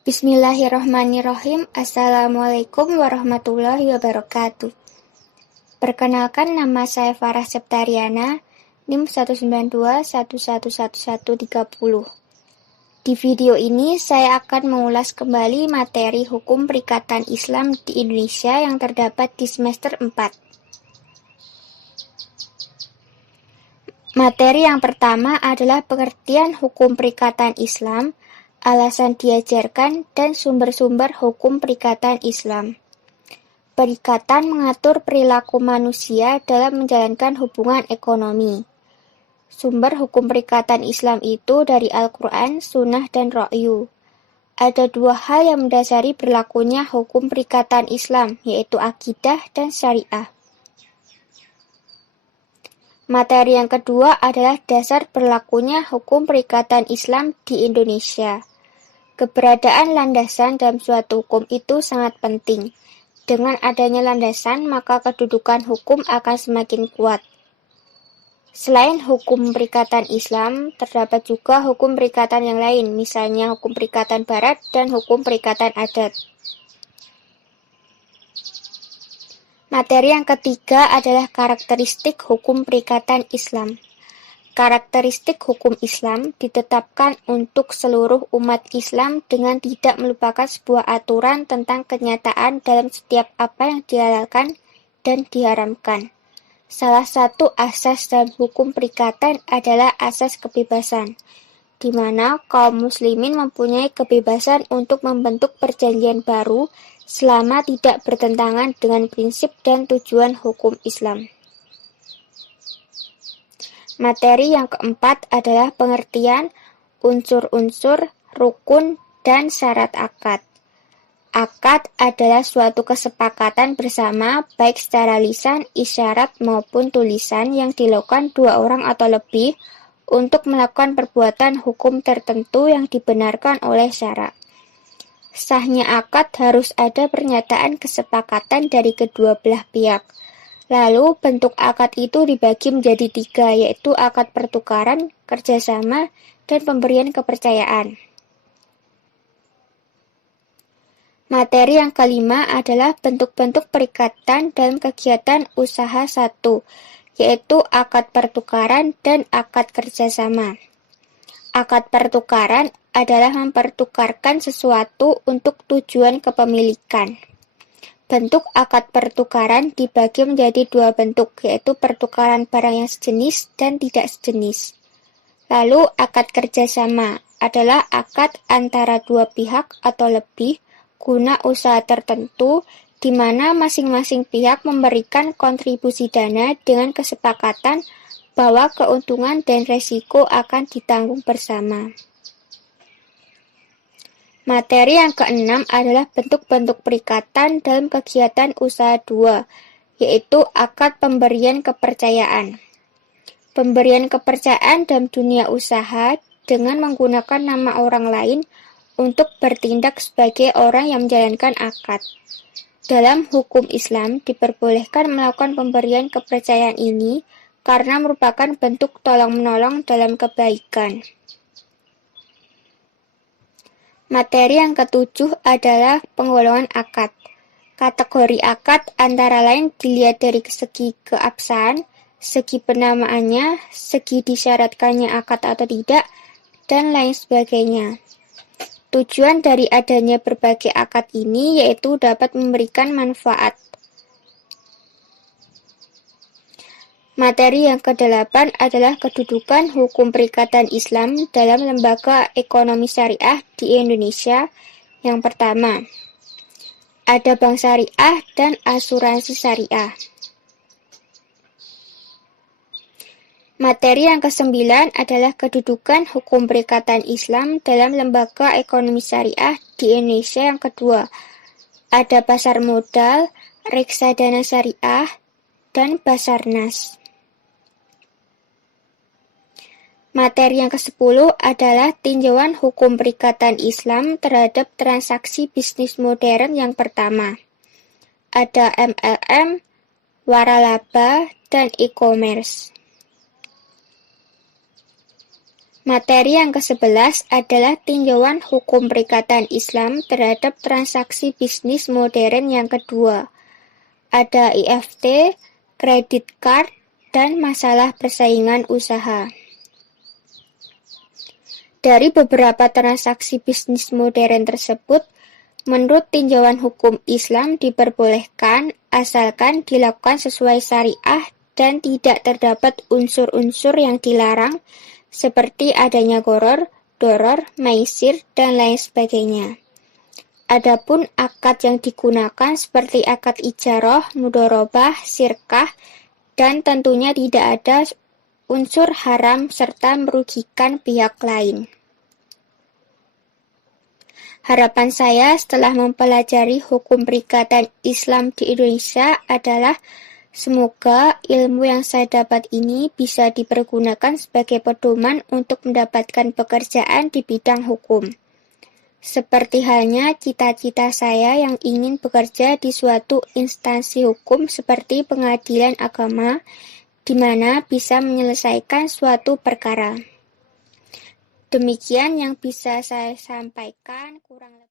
Bismillahirrahmanirrahim. Assalamualaikum warahmatullahi wabarakatuh. Perkenalkan, nama saya Farah Septariana, NIM 192111130. Di video ini saya akan mengulas kembali materi hukum perikatan Islam di Indonesia yang terdapat di semester 4. Materi yang pertama adalah pengertian hukum perikatan Islam, alasan diajarkan, dan sumber-sumber hukum perikatan Islam. Perikatan mengatur perilaku manusia dalam menjalankan hubungan ekonomi. Sumber hukum perikatan Islam itu dari Al-Quran, Sunnah, dan Ra'yu. Ada dua hal yang mendasari berlakunya hukum perikatan Islam, yaitu akidah dan syariah. Materi yang kedua adalah dasar berlakunya hukum perikatan Islam di Indonesia. Keberadaan landasan dalam suatu hukum itu sangat penting. Dengan adanya landasan, maka kedudukan hukum akan semakin kuat. Selain hukum perikatan Islam, terdapat juga hukum perikatan yang lain, misalnya hukum perikatan Barat dan hukum perikatan adat. Materi yang ketiga adalah karakteristik hukum perikatan Islam. Karakteristik hukum Islam ditetapkan untuk seluruh umat Islam dengan tidak melupakan sebuah aturan tentang kenyataan dalam setiap apa yang dihalalkan dan diharamkan. Salah satu asas dalam hukum perikatan adalah asas kebebasan, di mana kaum muslimin mempunyai kebebasan untuk membentuk perjanjian baru selama tidak bertentangan dengan prinsip dan tujuan hukum Islam. Materi yang keempat adalah pengertian unsur-unsur, rukun, dan syarat akad. Akad adalah suatu kesepakatan bersama baik secara lisan, isyarat, maupun tulisan yang dilakukan dua orang atau lebih untuk melakukan perbuatan hukum tertentu yang dibenarkan oleh syara. Sahnya akad harus ada pernyataan kesepakatan dari kedua belah pihak. Lalu bentuk akad itu dibagi menjadi tiga, yaitu akad pertukaran, kerjasama, dan pemberian kepercayaan. Materi yang kelima adalah bentuk-bentuk perikatan dalam kegiatan usaha satu, yaitu akad pertukaran dan akad kerjasama. Akad pertukaran adalah mempertukarkan sesuatu untuk tujuan kepemilikan. Bentuk akad pertukaran dibagi menjadi dua bentuk, yaitu pertukaran barang yang sejenis dan tidak sejenis. Lalu akad kerjasama adalah akad antara dua pihak atau lebih guna usaha tertentu, di mana masing-masing pihak memberikan kontribusi dana dengan kesepakatan bahwa keuntungan dan resiko akan ditanggung bersama. Materi yang keenam adalah bentuk-bentuk perikatan dalam kegiatan usaha 2, yaitu akad pemberian kepercayaan. Pemberian kepercayaan dalam dunia usaha dengan menggunakan nama orang lain untuk bertindak sebagai orang yang menjalankan akad. Dalam hukum Islam diperbolehkan melakukan pemberian kepercayaan ini karena merupakan bentuk tolong-menolong dalam kebaikan. Materi yang ketujuh adalah penggolongan akad. Kategori akad antara lain dilihat dari segi keabsahan, segi penamaannya, segi disyaratkannya akad atau tidak, dan lain sebagainya. Tujuan dari adanya berbagai akad ini yaitu dapat memberikan manfaat. Materi yang ke-8 adalah kedudukan hukum perikatan Islam dalam lembaga ekonomi syariah di Indonesia. Yang pertama, ada bank syariah dan asuransi syariah. Materi yang ke-9 adalah kedudukan hukum perikatan Islam dalam lembaga ekonomi syariah di Indonesia. Yang kedua, ada pasar modal, reksadana syariah, dan Basarnas. Materi yang ke-10 adalah tinjauan hukum perikatan Islam terhadap transaksi bisnis modern. Yang pertama, ada MLM, waralaba, dan e-commerce. Materi yang ke-11 adalah tinjauan hukum perikatan Islam terhadap transaksi bisnis modern yang kedua. Ada IFT, kredit card, dan masalah persaingan usaha. Dari beberapa transaksi bisnis modern tersebut, menurut tinjauan hukum Islam diperbolehkan asalkan dilakukan sesuai syariah dan tidak terdapat unsur-unsur yang dilarang seperti adanya goror, doror, maisir, dan lain sebagainya. Adapun akad yang digunakan seperti akad ijarah, mudorobah, sirkah, dan tentunya tidak ada unsur haram serta merugikan pihak lain. Harapan saya setelah mempelajari hukum perikatan Islam di Indonesia adalah semoga ilmu yang saya dapat ini bisa dipergunakan sebagai pedoman untuk mendapatkan pekerjaan di bidang hukum. Seperti halnya cita-cita saya yang ingin bekerja di suatu instansi hukum seperti pengadilan agama, di mana bisa menyelesaikan suatu perkara. Demikian yang bisa saya sampaikan, kurang lebih.